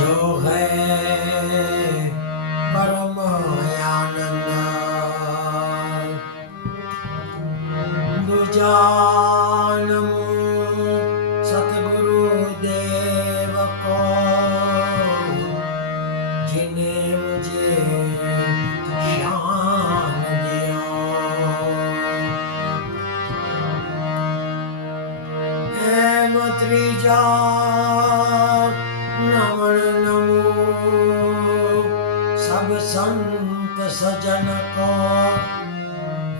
जो है परम आनंद दुजानमो सतगुरु देव को जिन्हें मुझे शान दिया त्रिजा नमन नमो सब संत सजन को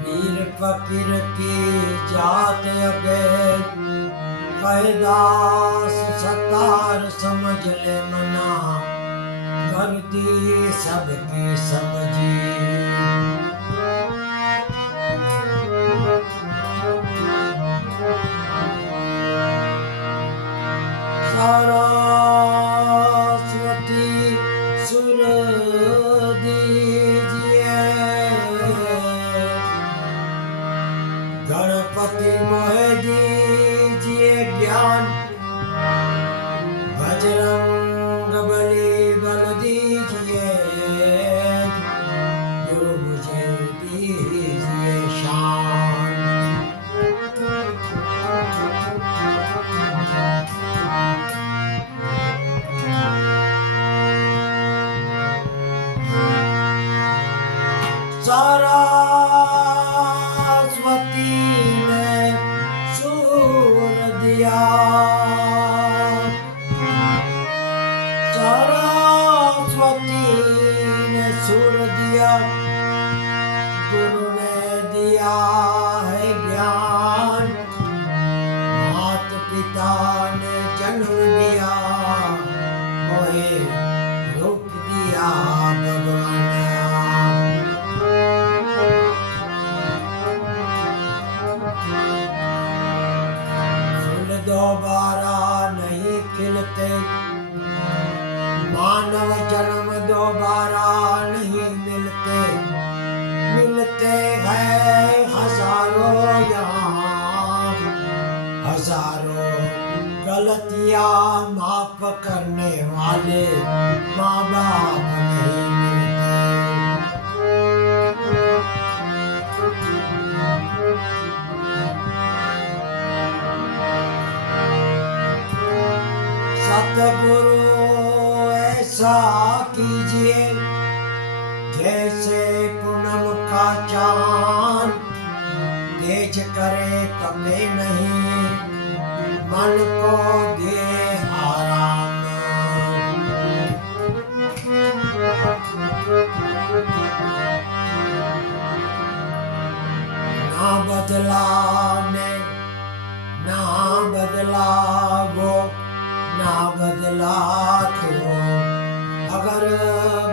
वीर फकीर की जात अभेद कैदास सतार समझ ले मना कर दी सबकी समझी सरस्वती सुर दीजिए गणपति मोह दीजिए ज्ञान बजरंग बली बल दीजिए गुरु मुझे दीजिए शान सरस्वती ने सूर दिया सरस्वती ने सूर दिया गुरु ने दिया है ज्ञान मात पिता ने जन्म दिया मोहे रूप दिया भगवान दोबारा नहीं खिलते मानव जन्म दोबारा नहीं मिलते मिलते हैं हजारों यहाँ हजारों गलतियाँ माफ करने वाले माँ बाप नहीं मिलते सतगुरु ऐसा कीजिए जैसे पूनम का चांद तेज करे तपे नहीं मन को दे आराम ना बदला ने ना बदला वो ना बदला तो अगर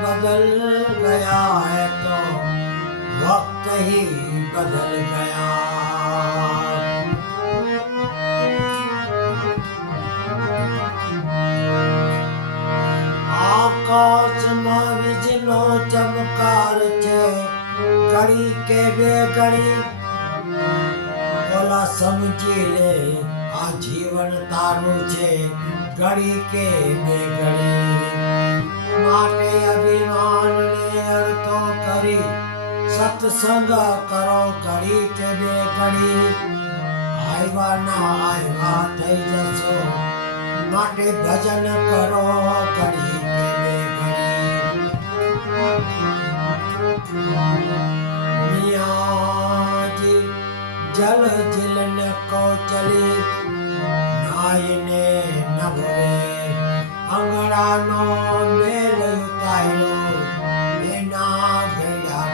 बदल गया है तो वक्त ही बदल गया આકાશમાં વીજનો ચમકાર છે ઘડી કે બે ઘડી ઓલા સમજી લે આ જીવન તારું છે ઘડી કે બે ઘડી માટે અભિમાનને અડતો કરી સત્સંગ કરો ઘડી કે બે ઘડી આવ્યા ના આવ્યા થઈ જશો માટે ભજન કરો ઘડી કે બે ઘડી મિયાજી જલ જીલન કો ચલી નાઈને નભવે અંગડાનો મેલ ઉતાર્યો એના ગળા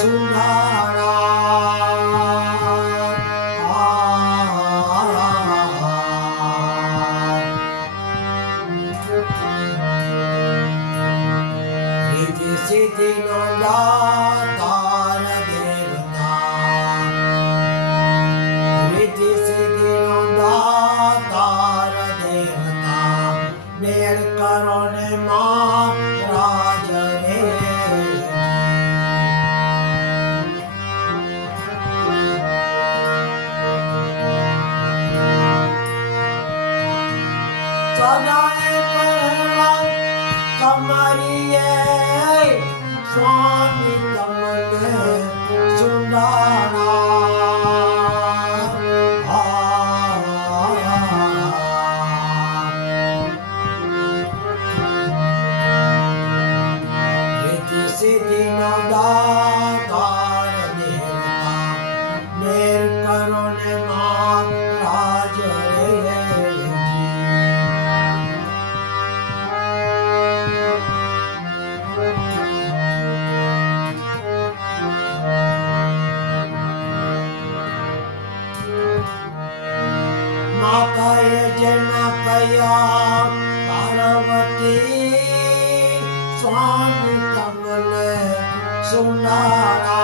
सुंदरा रिद्धि सिद्धि दातार देवता रिद्धि सिद्धि दातार देवता मेल करो ने महाराज रे सदाए पहला તમારી સ્વામી તમને સુંદરા રીતિ સિદ્ધિ નો દાતાર દેવતા મેર કરો ને મહારાજ રે માતાએ જેના કયા પાર્વતી સ્વામી તમને સુંદરા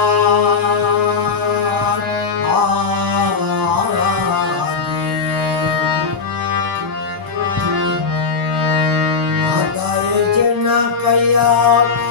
માતાએ જેના કયા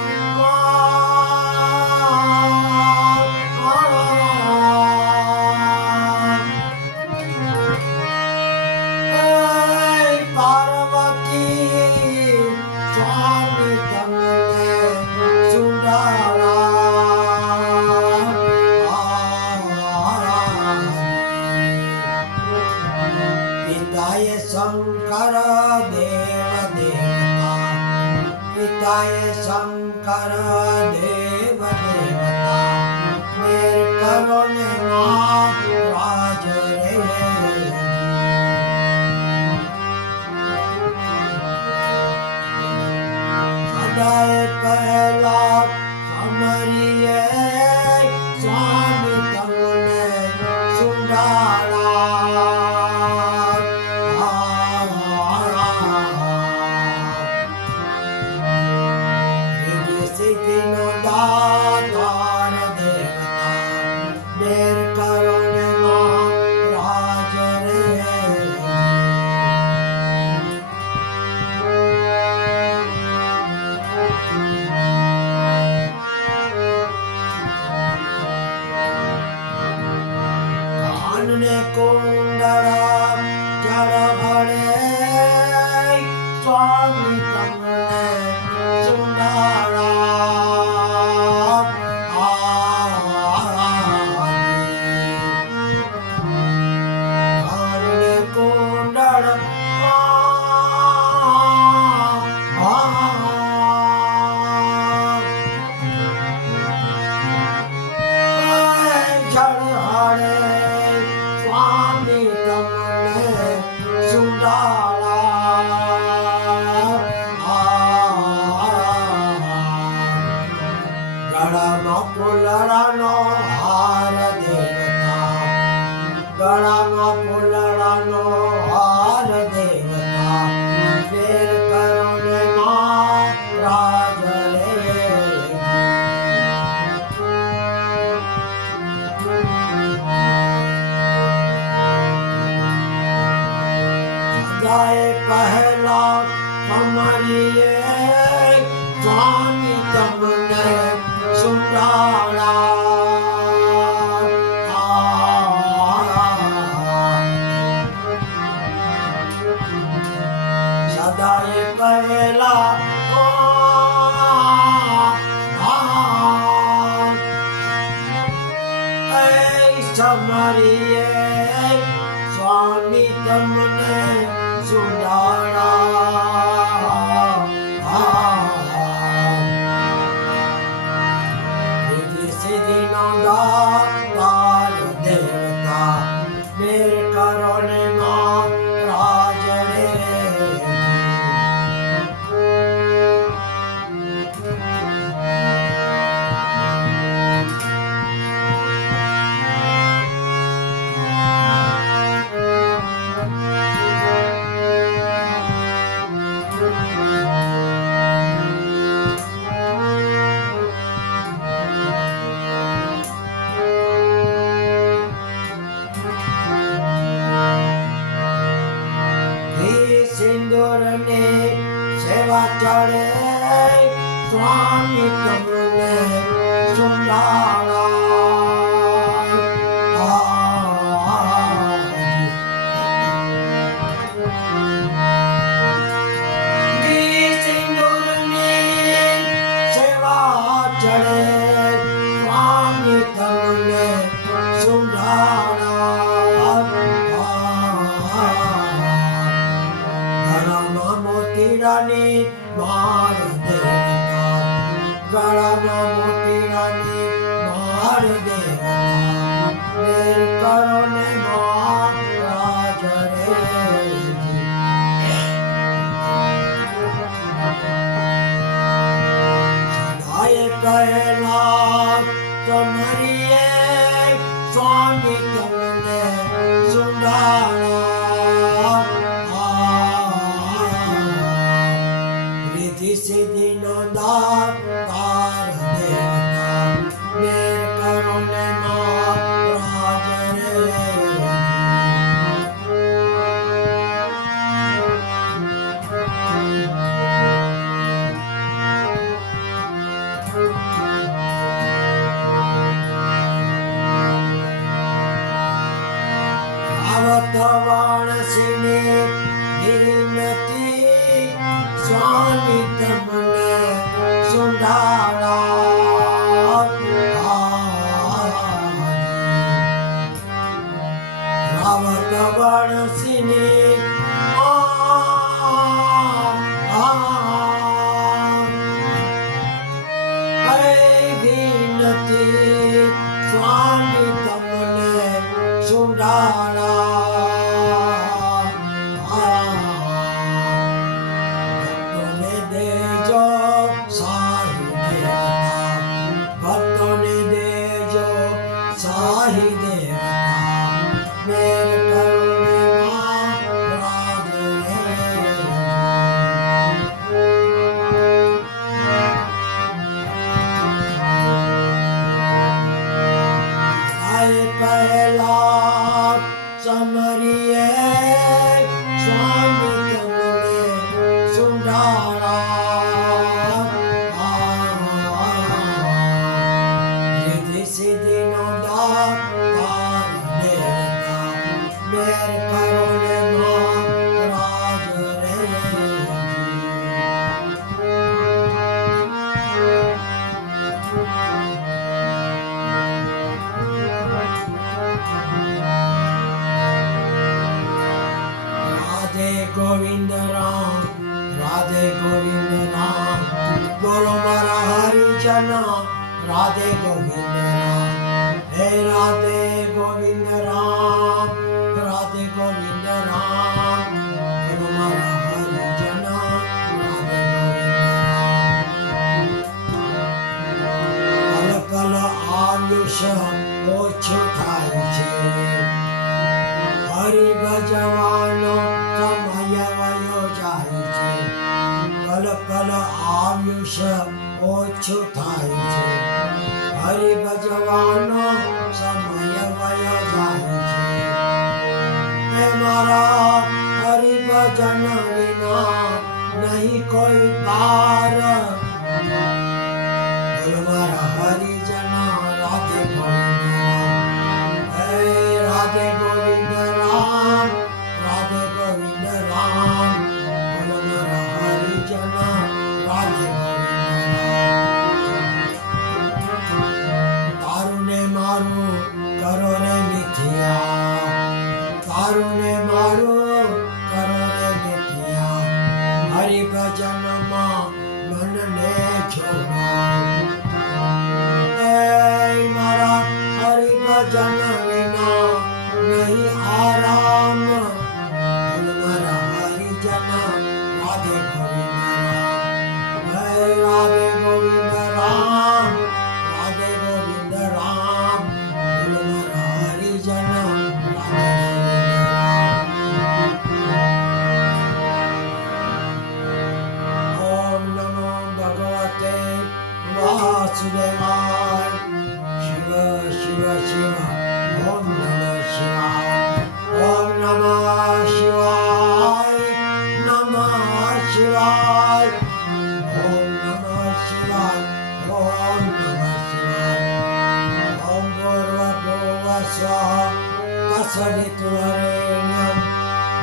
पिताय शंकर देव देवता पिताय शंकर देव देवता मेर करो ने महाराज रे सदाए पहला समरिए स्वामी तमने सुंदरा दातार देवता मेर करो ने महाराज रे कान ने कुंडला जड़ भरे स्वामी तमने सुंदरा स्वामी तमने सुंदरा गळाમાં ફૂલડાનો હાર દેવતા ગળામાં ફૂલડાનો હાર દેવતા ફેર કરો ને મહારાજ રે जाए पहला हमारी स्वामी तमने सुंदरा सदाए पहला हमारी स्वामी तमने सुंदरा रिद्धि सिद्धि दातार देवता मेर करो ने महाराज रे समरिए स्वामी तुमने सुंडाला रिद्धि सिद्धि नंदा तार देवता मेर करुणे महाराज रे वाणसिने विनती स्वामी तुमने सुंडाला रावत वाणसिने विनती स्वामी तुमने सुंडाला समरिए स्वामी तुमने सुंडाला रिद्धि सिद्धि नंदा तार देवता मेर करुणे महाराज रे गोविंद राधे गोविंद राम बोलो मारा हरि जना राधे गोविंद राम हे राधे गोविंद राम राधे गोविंद राम बोलो मारा हरि जना राधे गोविंद राम कल कल आयुष ओछो थाय छे हरि भजવાનો સમય વયો જાય છે કલ કલ આયુષ્ય ઓછું થાય છે હરિ ભજવાનો સમય વયો જાય છે હે મારા હરિ ભજન વિના નહીં કોઈ પાર બોલ મારા હરિજન રાધે ગોવિંદ રામ હે રાધે ગોવિંદ રામ राधे गोविंद राम बोलो मारा हरिजन राधे तारुने मारू करो रे मिथिया तारुने मारू करो रे मिथिया हरि भजन मा मन ने छोड़ो मारा हरि भजन विना नहीं आराम राधे गोविंद राम राधे गोविंद राम बोलो मारा हरिजन राधे ओम नमो भगवते वासुदेवाय शिव शिव शिव ओम नमः शिवाय ओम नमः शिवाय शिवाय ओम नमः शिवाय ओम नमः शिवाय ओम भूर्भुवः स्वः तत्सवितुर्वरेण्यं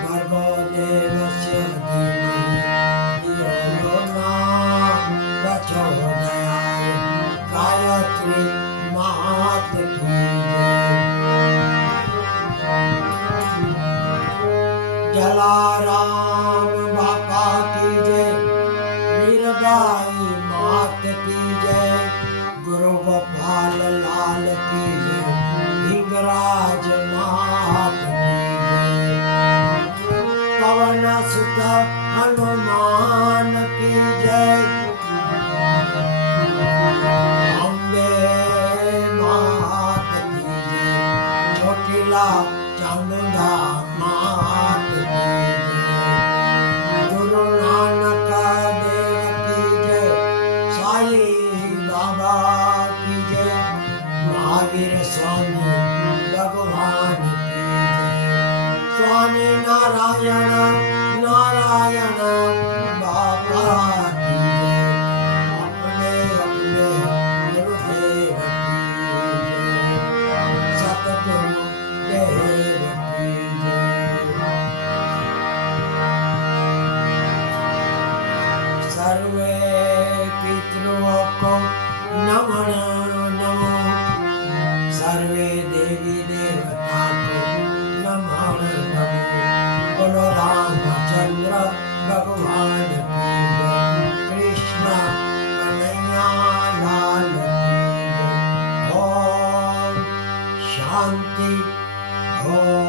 भर्गो देवस्य धीमहि धियो यो नः प्रचोदयात् गायत्री मात की जलाराम बापा की जय मीराबाई मात की जय गुरु गोपाल लाल की जय हिंगराज मात की यशोदा मात की जय। गुरु नानक देव की जय। साईं बाबा की जय। महावीर स्वामी भगवान की जय। स्वामी नारायण नारायण बाबा की जय। अपने अपने गुरुदेव की जय। सतगुरु देव की जय। सर्वे पितरों को नमन नमो। सर्वे देवी देवता को नमन नमो। बोलो रामचंद्र भगवान की जय। कृष्ण कन्हैया लाल की जय। ओम शांति। ओम